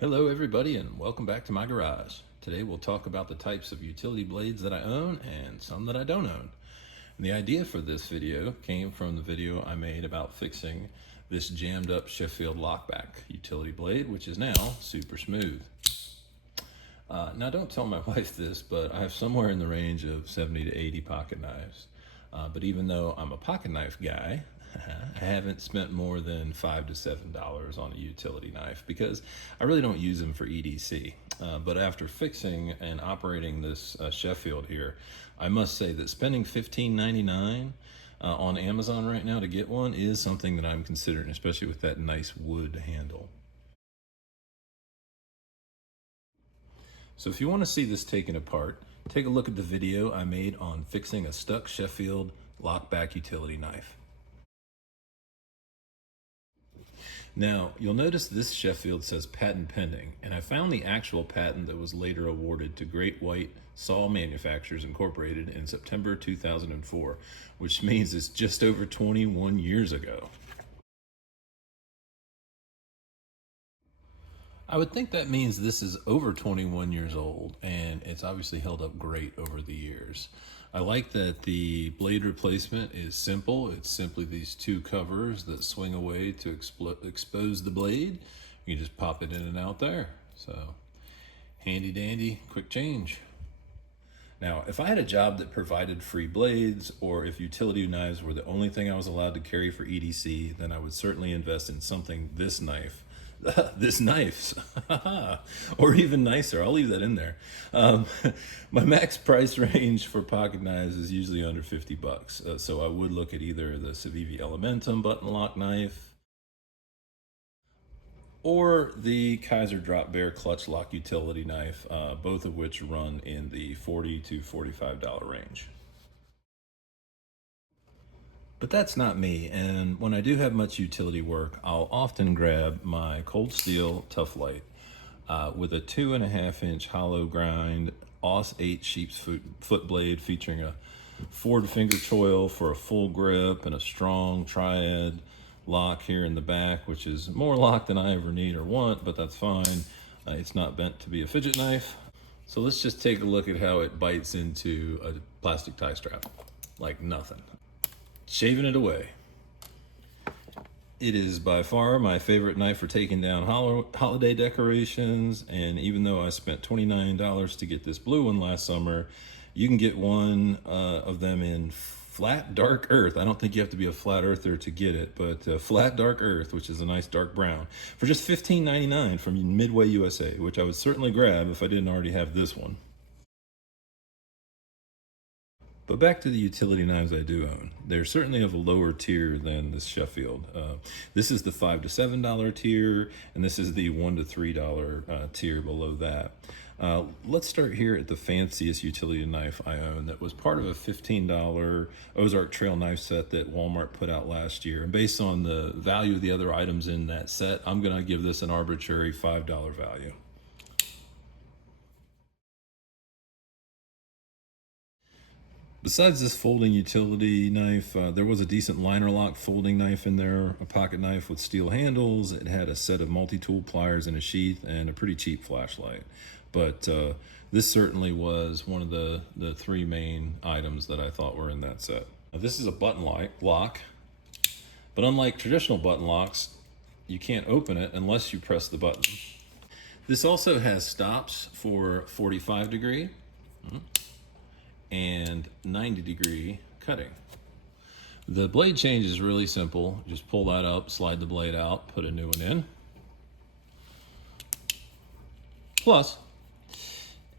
Hello everybody and welcome back to my garage. Today we'll talk about the types of utility blades that I own and some that I don't own. And the idea for this video came from the video I made about fixing this jammed up Sheffield lockback utility blade, which is now super smooth. Now don't tell my wife this, but I have somewhere in the range of 70 to 80 pocket knives. But even though I'm a pocket knife guy, I haven't spent more than $5 to $7 on a utility knife because I really don't use them for EDC. But after fixing and operating this Sheffield here, I must say that spending $15.99 on Amazon right now to get one is something that I'm considering, especially with that nice wood handle. So if you want to see this taken apart, take a look at the video I made on fixing a stuck Sheffield lockback utility knife. Now, you'll notice this Sheffield says patent pending, and I found the actual patent that was later awarded to Great White Saw Manufacturers Incorporated in September 2004, which means it's just over 21 years ago. I would think that means this is over 21 years old, and it's obviously held up great over the years. I like that the blade replacement is simple. It's simply these two covers that swing away to expose the blade. You can just pop it in and out there. So handy dandy, quick change. Now, if I had a job that provided free blades, or if utility knives were the only thing I was allowed to carry for EDC, then I would certainly invest in something this nice, or even nicer. I'll leave that in there. My max price range for pocket knives is usually under 50 bucks. So I would look at either the Civivi Elementum button lock knife or the Kaiser Drop Bear clutch lock utility knife, both of which run in the $40 to $45 range. But that's not me, and when I do have much utility work, I'll often grab my cold steel Tuff Lite with a 2.5 inch hollow grind Aus 8 sheep's foot blade featuring a forward finger choil for a full grip and a strong triad lock here in the back, which is more lock than I ever need or want, but that's fine. It's not meant to be a fidget knife. So let's just take a look at how it bites into a plastic tie strap, like nothing. Shaving it away. It is by far my favorite knife for taking down holiday decorations, and even though I spent $29 to get this blue one last summer, you can get one of them in flat dark earth. I don't think you have to be a flat earther to get it, but flat dark earth, which is a nice dark brown, for just $15.99 from Midway USA, which I would certainly grab if I didn't already have this one. But back to the utility knives I do own. They're certainly of a lower tier than this Sheffield. This is the $5 to $7 tier, and this is the $1 to $3 tier below that. Let's start here at the fanciest utility knife I own that was part of a $15 Ozark Trail knife set that Walmart put out last year. And based on the value of the other items in that set, I'm gonna give this an arbitrary $5 value. Besides this folding utility knife, there was a decent liner lock folding knife in there, a pocket knife with steel handles. It had a set of multi-tool pliers in a sheath and a pretty cheap flashlight. But this certainly was one of the three main items that I thought were in that set. Now, this is a button lock, but unlike traditional button locks, you can't open it unless you press the button. This also has stops for 45 degree. And 90-degree cutting. The blade change is really simple. Just pull that up, slide the blade out, put a new one in. Plus,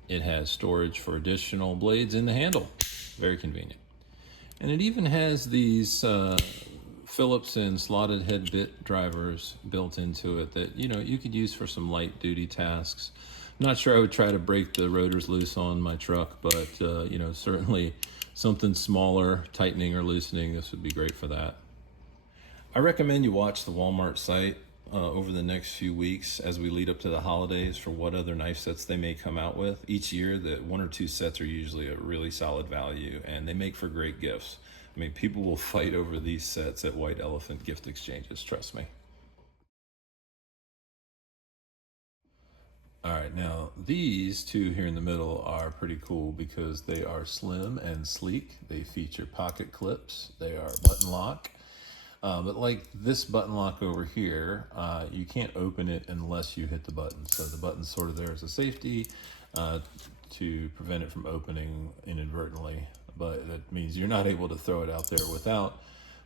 it has storage for additional blades in the handle. Very convenient. And it even has these Phillips and slotted head bit drivers built into it that you could use for some light duty tasks. I'm not sure I would try to break the rotors loose on my truck, but certainly something smaller, tightening or loosening, this would be great for that. I recommend you watch the Walmart site over the next few weeks as we lead up to the holidays for what other knife sets they may come out with. Each year, the 1 or 2 sets are usually a really solid value, and they make for great gifts. I mean, people will fight over these sets at White Elephant gift exchanges, trust me. All right, now these two here in the middle are pretty cool because they are slim and sleek. They feature pocket clips. They are button lock. But like this button lock over here, you can't open it unless you hit the button. So the button's sort of there as a safety to prevent it from opening inadvertently. But that means you're not able to throw it out there without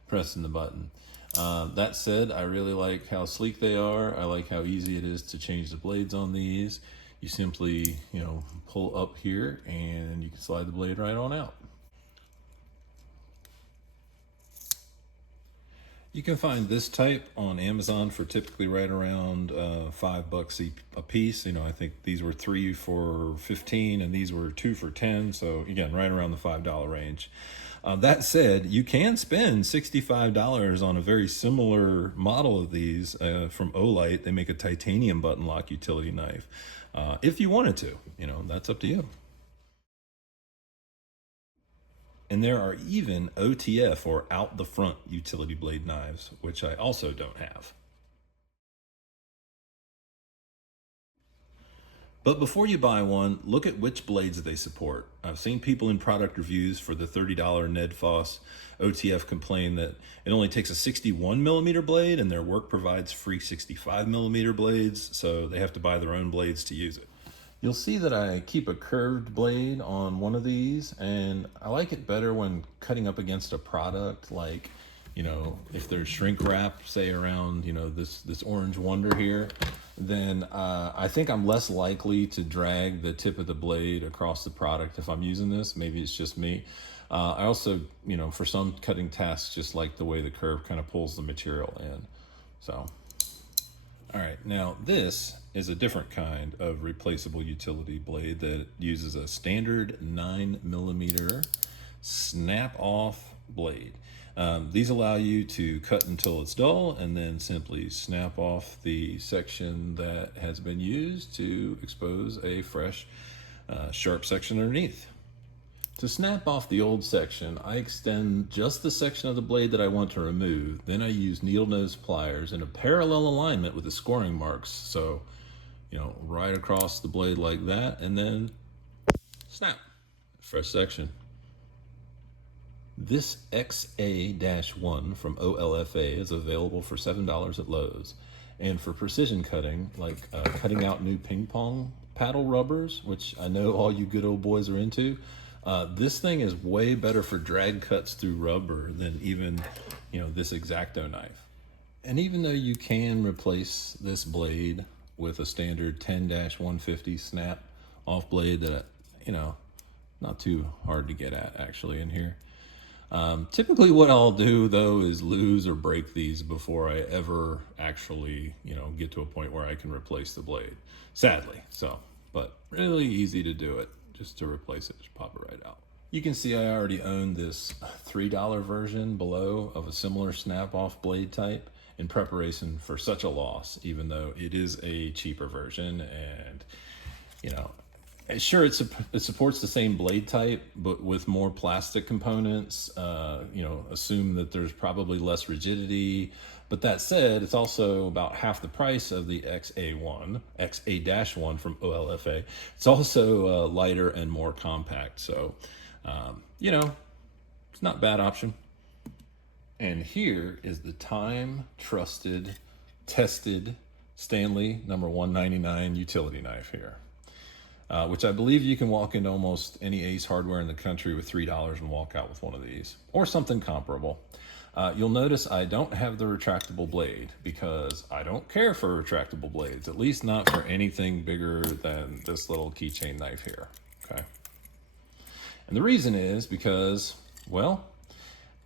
pressing the button. That said, I really like how sleek they are. I like how easy it is to change the blades on these. You simply, pull up here and you can slide the blade right on out. You can find this type on Amazon for typically right around $5 a piece. I think these were 3 for 15 and these were 2 for 10. So again, right around the $5 range. That said, you can spend $65 on a very similar model of these from Olight. They make a titanium button lock utility knife. If you wanted to, that's up to you. And there are even OTF, or out the front utility blade knives, which I also don't have. But before you buy one, look at which blades they support. I've seen people in product reviews for the $30 Nedfoss OTF complain that it only takes a 61mm blade and their work provides free 65mm blades, so they have to buy their own blades to use it. You'll see that I keep a curved blade on one of these, and I like it better when cutting up against a product, like, if there's shrink wrap, say around, this Orange Wonder here, then I think I'm less likely to drag the tip of the blade across the product if I'm using this. Maybe it's just me. I also, for some cutting tasks, just like the way the curve kind of pulls the material in. So, all right, now this is a different kind of replaceable utility blade that uses a standard 9mm snap-off blade. These allow you to cut until it's dull and then simply snap off the section that has been used to expose a fresh, sharp section underneath. To snap off the old section, I extend just the section of the blade that I want to remove. Then I use needle nose pliers in a parallel alignment with the scoring marks. So, right across the blade like that, and then snap, fresh section. This XA-1 from OLFA is available for $7 at Lowe's. And for precision cutting, like cutting out new ping pong paddle rubbers, which I know all you good old boys are into, this thing is way better for drag cuts through rubber than even, this X-Acto knife. And even though you can replace this blade with a standard 10-150 snap off blade that, not too hard to get at actually in here. Typically what I'll do though is lose or break these before I ever actually, get to a point where I can replace the blade, sadly. So, but really easy to do it, just to replace it, just pop it right out. You can see I already own this $3 version below of a similar snap-off blade type in preparation for such a loss, even though it is a cheaper version. And, sure, it supports the same blade type, but with more plastic components. Assume that there's probably less rigidity. But that said, it's also about half the price of the XA-1 from OLFA. It's also lighter and more compact. So, it's not a bad option. And here is the time-trusted, tested Stanley number 199 utility knife here. Which I believe you can walk into almost any Ace Hardware in the country with $3 and walk out with one of these, or something comparable. You'll notice I don't have the retractable blade because I don't care for retractable blades, at least not for anything bigger than this little keychain knife here, okay? And the reason is because, well,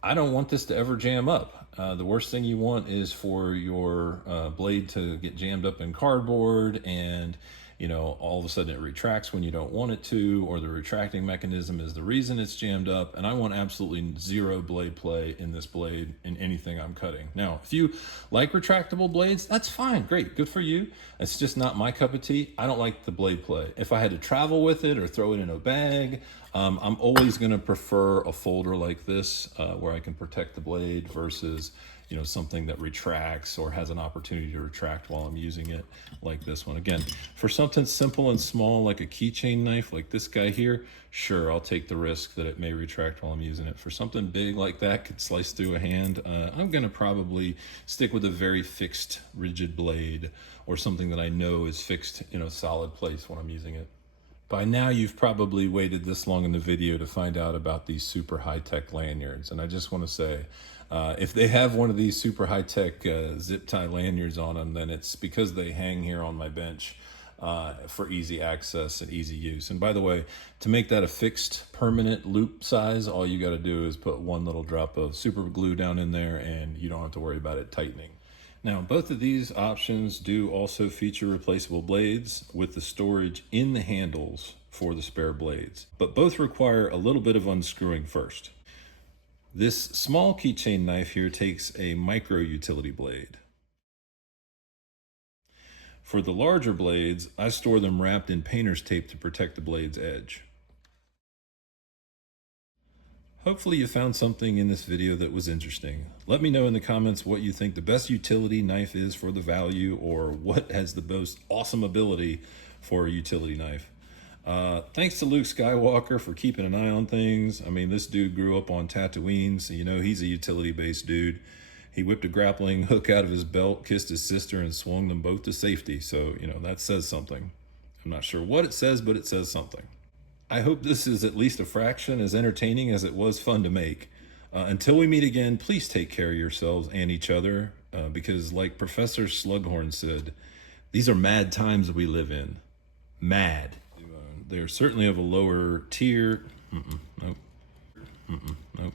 I don't want this to ever jam up. The worst thing you want is for your blade to get jammed up in cardboard and all of a sudden it retracts when you don't want it to, or the retracting mechanism is the reason it's jammed up. And I want absolutely zero blade play in this blade in anything I'm cutting. Now, if you like retractable blades, that's fine, great, good for you. It's just not my cup of tea. I don't like the blade play. If I had to travel with it or throw it in a bag, I'm always gonna prefer a folder like this where I can protect the blade versus you know, something that retracts or has an opportunity to retract while I'm using it, like this one. Again, for something simple and small like a keychain knife like this guy here, sure, I'll take the risk that it may retract while I'm using it. For something big like that, could slice through a hand, I'm gonna probably stick with a very fixed, rigid blade, or something that I know is fixed in a solid place when I'm using it. By now, you've probably waited this long in the video to find out about these super high-tech lanyards. And I just want to say, if they have one of these super high-tech zip tie lanyards on them, then it's because they hang here on my bench for easy access and easy use. And by the way, to make that a fixed permanent loop size, all you got to do is put one little drop of super glue down in there and you don't have to worry about it tightening. Now, both of these options do also feature replaceable blades with the storage in the handles for the spare blades, but both require a little bit of unscrewing first. This small keychain knife here takes a micro utility blade. For the larger blades, I store them wrapped in painter's tape to protect the blade's edge. Hopefully you found something in this video that was interesting. Let me know in the comments what you think the best utility knife is for the value, or what has the most awesome ability for a utility knife. Thanks to Luke Skywalker for keeping an eye on things. I mean, this dude grew up on Tatooine, so you know he's a utility-based dude. He whipped a grappling hook out of his belt, kissed his sister, and swung them both to safety. So, you know, that says something. I'm not sure what it says, but it says something. I hope this is at least a fraction as entertaining as it was fun to make. Until we meet again, please take care of yourselves and each other, because like Professor Slughorn said, these are mad times we live in. Mad. They're certainly of a lower tier. Nope. Nope.